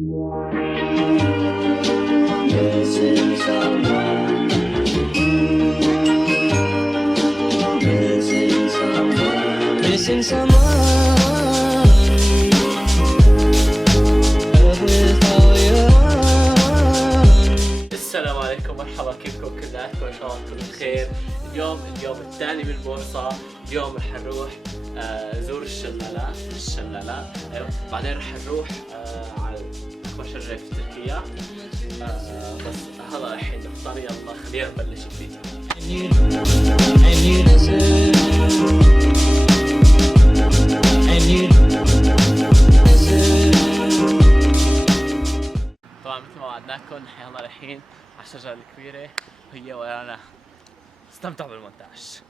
Missing someone. Missing someone. Missing someone. السلام عليكم، مرحبا، كيفكم كلياتكم؟ ان شاء الله انتم بخير. اليوم الثاني بالبورصة. اليوم رح نروح نزور الشلالات. ايوه، بعدين رح نروح على اكبر شجرة في تركيا. بس هلا رايحين نفطر، يلا خلينا نبلش الفيديو. طبعا مثل ما وعدناكم نحن هلا رايحين على الشجرة الكبيرة وهي ورانا. استمتعوا بالمونتاج.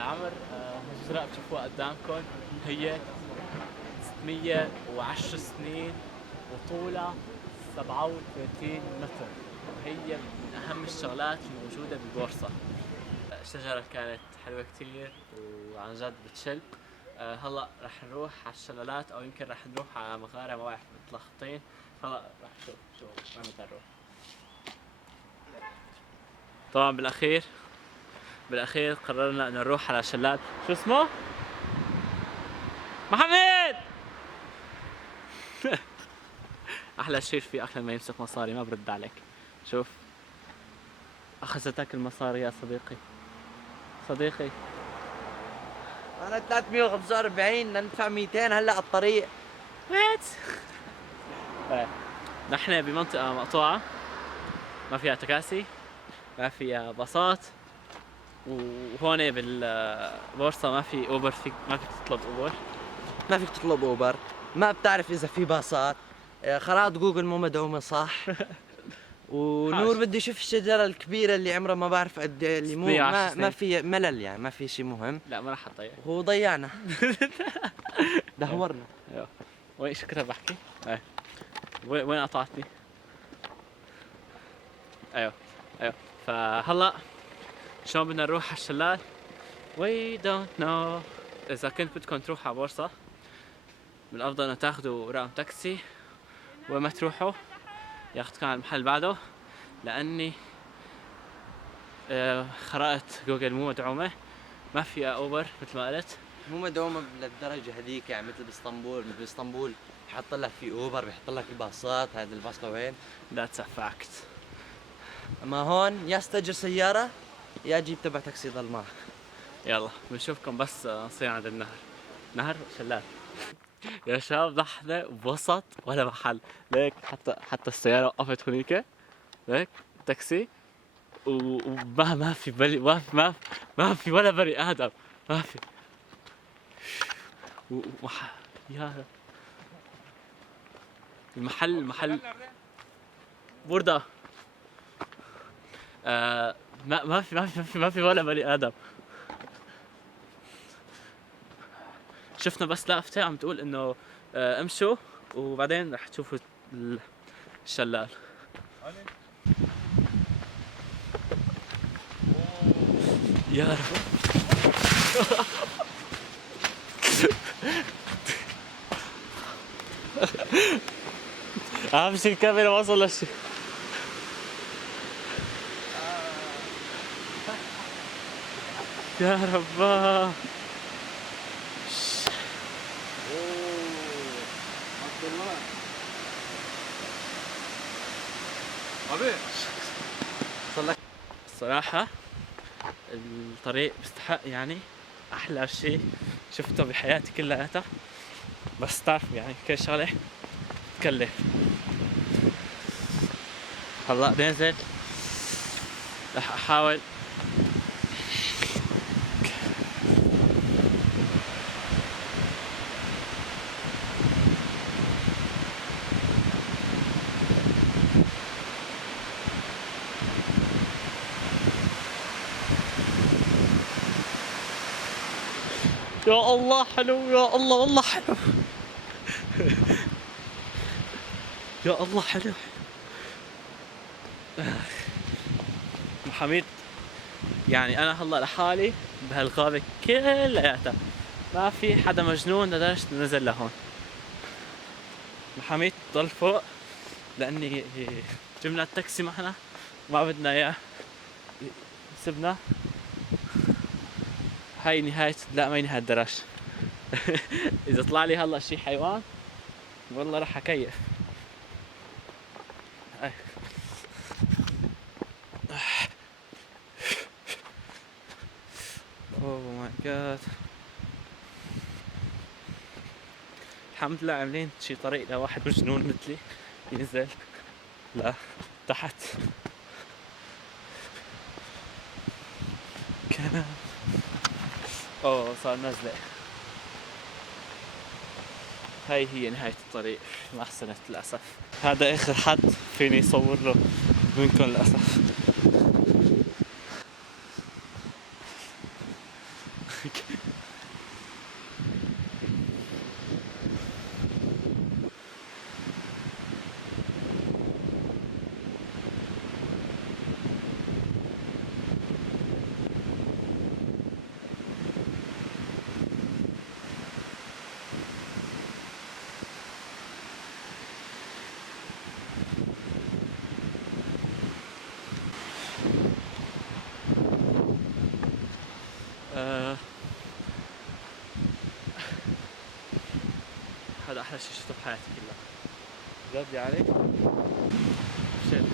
عمر الشجرة بتشوفوها قدامكم هي 610 سنين وطولها 37 متر، وهي من أهم الشغلات الموجودة بالبورصة. الشجرة كانت حلوة كتير وعن جد بتشل. هلا رح نروح على الشلالات أو يمكن رح نروح على مغارة، ما بعرف، متلخبطين. هلا رح نشوف وين بدنا نروح. طبعا بالأخير قررنا إنه نروح على شلال، شو اسمه؟ محمد! أحلى شيء فيه أحلى ما يمسك مصاري، ما برد عليك. شوف، أخذتك المصاري يا صديقي. انا 345 ندفع 200 هلا على الطريق. وات؟ نحن بمنطقة مقطوعة، ما فيها تكاسي، ما فيها باصات، وهون بالبورصة ما في اوبر، ما فيك تطلب اوبر. ما فيك تطلب اوبر، ما بتعرف اذا في باصات، خرائط جوجل مو مدعومه صح. ونور بده يشوف الشجره الكبيره اللي عمرها ما بعرف قد ايه، اللي مو ما في ملل، يعني ما في شيء مهم. لا ما راح اضيع، هو ضيعنا. دهورنا. وين شو كنت بحكي؟ وين قطعتني؟ ايوه فهلا شلون بدنا نروح على الشلال؟ We don't know. إذا كنت بدكم تروحوا على بورصة من الأفضل إنه تاخذوا رقم تاكسي، وما تروحوا ياخذكم على المحل بعده، لأني خرائط جوجل مو مدعومة، ما فيها أوبر مثل ما قلت. مو مدعومه للدرجه هذيك، يعني مثل باسطنبول بحط لك في اوبر، بحط لك الباصات. هذا الباص لوين؟ That's a fact. اما هون يا استاجر سياره يا جيب تبع تاكسي ضل معك. يلا بنشوفكم بس نصير عند نهر شلال. يا شباب نحن بوسط ولا محل، ليك حتى السيارة وقفت هنيك، ليك تاكسي، وما في ما في ولا بني آدم، ما في. يا رب، المحل بوردة. ما في ولا بني آدم. شفنا بس لافتة عم تقول انه امشوا وبعدين رح تشوفوا الشلال. يا رب. اهم شيء الكاميرا ما وصل لشيء. يا رب. الصراحة الطريق بيستحق يعني أحلى شيء شفته بحياتي كلياتها، بس تعرف يعني كل شغلة تكلف. هلا بنزل رح أحاول يا الله حلو، يا الله والله حلو. يا الله حلو. محمد يعني انا هلا لحالي بهالغابة كلياتها، ما في حدا مجنون لدرجة نزل لهون. محمد ضل فوق لاني جبنا التاكسي معنا ما بدنا اياه سبنا. هاي نهاية، لا ما هي نهاية الدرج. إذا طلع لي هلا شي حيوان والله راح أكيف. أوه ماي جاد. الحمد لله عاملين شي طريق لواحد مجنون مثلي ينزل لا تحت. كمان اوه صار نزلة. هاي هي نهاية الطريق، ما أحسنت للأسف. هذا آخر حد فيني أصور له منكم للأسف. هذا أحلى شيء شفته بحياتي كلها بجد يعني. شيت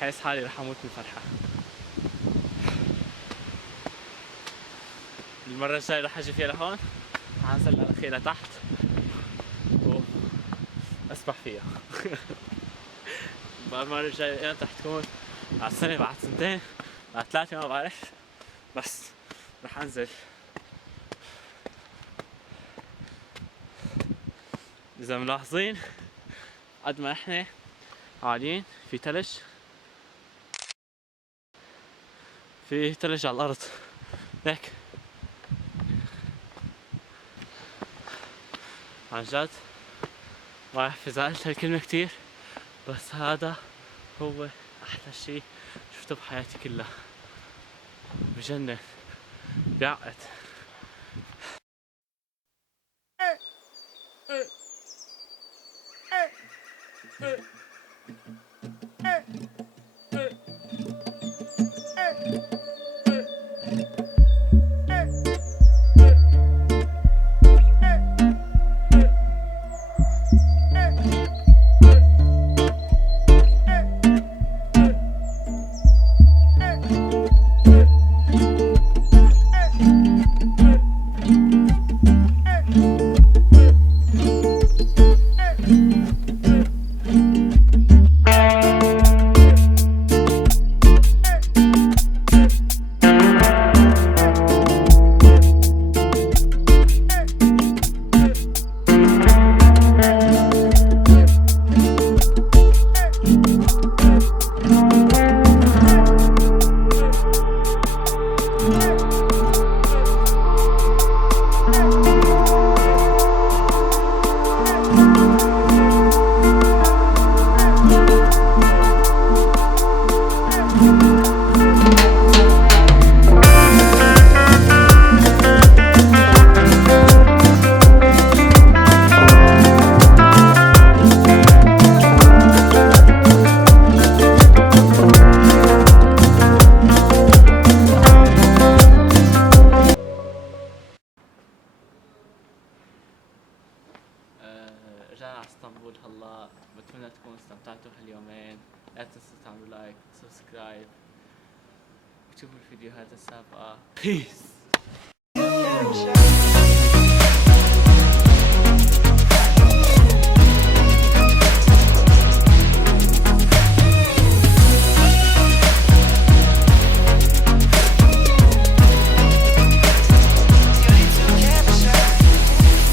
حاسس حالي رح أموت من الفرحة. المرة الجاية رح أجي فيها لهون، رح أنزل على خيلة تحت وأسبح فيها. المرة الجاية أنا رح تكون على السنة بعد سنتين بعد 3 ما بعرف، بس رح أنزل. إذا ملاحظين قد ما إحنا عاليين في تلج، في تلج على الأرض هيك عن جد. ما بعرف إذا قلت هالكلمة كتير، بس هذا هو أحلى شي شفته بحياتي كلها. بجنن بيعقد. اتمنى تكونوا استمتعتوا هاليومين. لا تنسوا تعملوا لايك سبسكرايب وتشوفوا الفيديوهات السابقة. بيس.